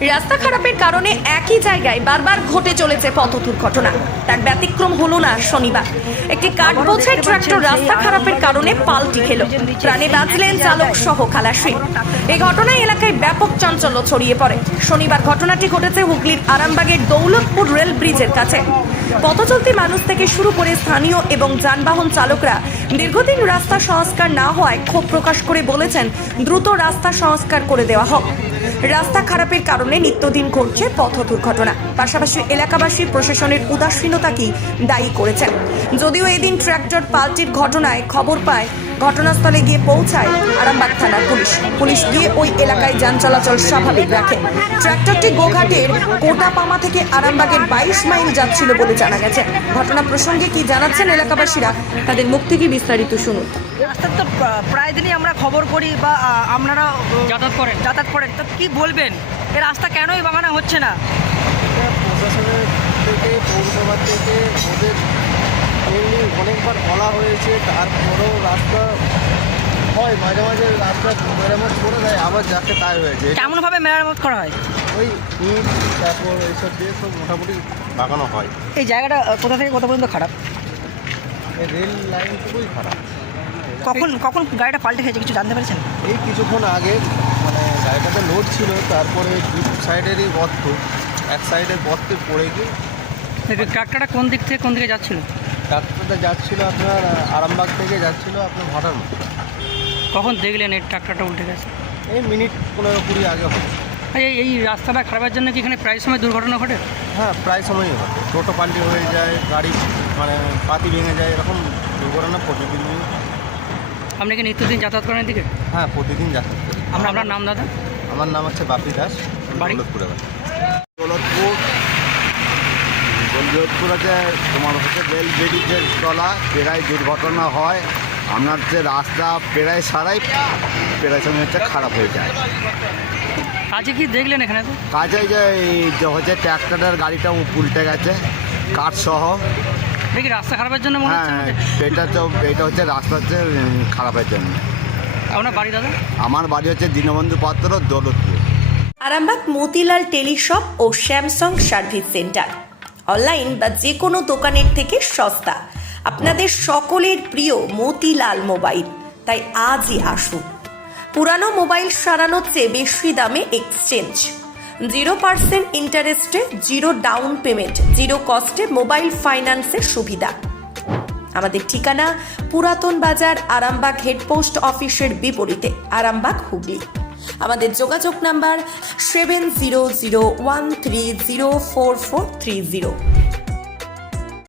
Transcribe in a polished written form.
রাস্তা খারাপের কারণে একই জায়গায় বারবার ঘটে চলেছে পথ দুর্ঘটনা। তার ব্যতিক্রম হলো না শনিবার। একটি কাঠ বোঝাই ট্রাক্টর রাস্তা খারাপের কারণে পাল্টি খেল। প্রাণে বাঁচলেন চালক সহ খালাসি। এই ঘটনায় এলাকায় ব্যাপক চাঞ্চল্য ছড়িয়ে পড়ে। শনিবার ঘটনাটি ঘটেছে হুগলির আরামবাগের দৌলতপুর রেল ব্রিজের কাছে। পথচলতি মানুষ থেকে শুরু করে স্থানীয় এবং যানবাহন চালকরা দীর্ঘদিন রাস্তা সংস্কার না হওয়ায় ক্ষোভ প্রকাশ করে বলেছেন দ্রুত রাস্তা সংস্কার করে দেওয়া হোক। রাস্তা খারাপের কারণে নিত্যদিন ঘটছে পথ দুর্ঘটনা। পাশাপাশি এলাকাবাসী প্রশাসনের উদাসীনতাকেই দায়ী করেছেন। যদিও এদিন ট্রাক্টর পাল্টির ঘটনায় খবর পায়, ঘটনাস্থলে গিয়ে পৌঁছায় আরামবাগ থানার পুলিশ গিয়ে ওই এলাকায় যান চলাচল স্বাভাবিক রাখে। ট্রাক্টরটি গোঘাটের কোটাপামা থেকে আরামবাগের 22 মাইল যাচ্ছিল বলে জানা গেছে। ঘটনা প্রসঙ্গে কি জানাচ্ছেন এলাকাবাসীরা, তাদের মুখ থেকে বিস্তারিত শুনুন। রাস্তা তো প্রায় দিনই আমরা খবর করি বা আপনারা যাতায়াত করেন, তো কি বলবেন এই রাস্তা কেনই বাগানো হচ্ছে না? প্রশাসনের থেকে পৌরসভা থেকে ওদের মেনলি অনেকবার বলা হয়েছে, তারপরেও রাস্তা হয় মাঝে মাঝে রাস্তা মেরামত করে দেয়, আবার যাকে তাই হয়েছে। কেমনভাবে মেরামত করা হয়? ওই ইট তারপর এইসব দিয়ে সব মোটামুটি বাগানো হয়। এই জায়গাটা কোথা থেকে কোথা পর্যন্ত খারাপ? এই রেল লাইনটুকুই খারাপ। কখন গাড়িটা পাল্টে খেয়েছে কিছু জানতে পেরেছেন? এই কিছুক্ষণ আগে মানে গাড়িটাতে লোড ছিল, তারপরে দু সাইডেরই গর্ত, এক সাইডের গর্তে পড়ে গিয়ে। ট্রাক্টরটা কোন দিক থেকে কোন দিকে যাচ্ছিল? ট্রাক্টরটা যাচ্ছিল আপনার আরামবাগ থেকে যাচ্ছিল আপনার ভাটার মতো। কখন দেখলেন এই ট্রাক্টরটা উল্টে গেছে? এই মিনিট 15-20 আগে হবে। এই রাস্তাটা খারাপের জন্য কি এখানে প্রায় সময় দুর্ঘটনা ঘটে? হ্যাঁ, প্রায় সময়ই হয়। টোটো পাল্টি হয়ে যায়, গাড়ি মানে পাতি ভেঙে যায়, এরকম দুর্ঘটনা প্রতিদিন। আপনি কি নিত্যদিন যাতায়াত করেন এদিকে? হ্যাঁ, প্রতিদিন যাতায়াত করি। আপনার নাম দাদা? আমার নাম হচ্ছে বাপি দাস, বাড়ি? দৌলতপুরে বাড়ি। দৌলতপুর আছে তোমার হচ্ছে রেল ব্রিজের তলা, প্রায় দুর্ঘটনা হয়। আপনার যে রাস্তা প্রায় সারাই প্রায় সময় হচ্ছে খারাপ হয়ে যায়। কাজে কি দেখলেন এখানে? তো কাজে যে হচ্ছে ট্র্যাক্টরের গাড়িটা উল্টে গেছে কাঠ সহ। দেখি রাস্তা খারাপের জন্য মনে হচ্ছে। হ্যাঁ, এটা হচ্ছে রাস্তা হচ্ছে খারাপের জন্য। আপনার বাড়ি দাদা? আমার বাড়ি হচ্ছে দীনবন্ধু পাত্র, দৌলতপুর। আরামবাগ মতিলাল টেলিশপ ও স্যামসাং সার্ভিস সেন্টার অনলাইন বা যে কোনো দোকানের থেকে সস্তা। আপনাদের সকলের প্রিয় মতিলাল মোবাইল, তাই আজই আসুন। পুরানো মোবাইল সারানোর চেয়ে বেশি দামে এক্সচেঞ্জ, 0% ইন্টারেস্টে, 0 ডাউন পেমেন্ট, 0 কস্টে মোবাইল ফাইন্যান্সের সুবিধা। আমাদের ঠিকানা পুরাতন বাজার, আরামবাগ হেডপোস্ট অফিসের বিপরীতে, আরামবাগ, হুগলি। আমাদের যোগাযোগ নাম্বার 7001304430।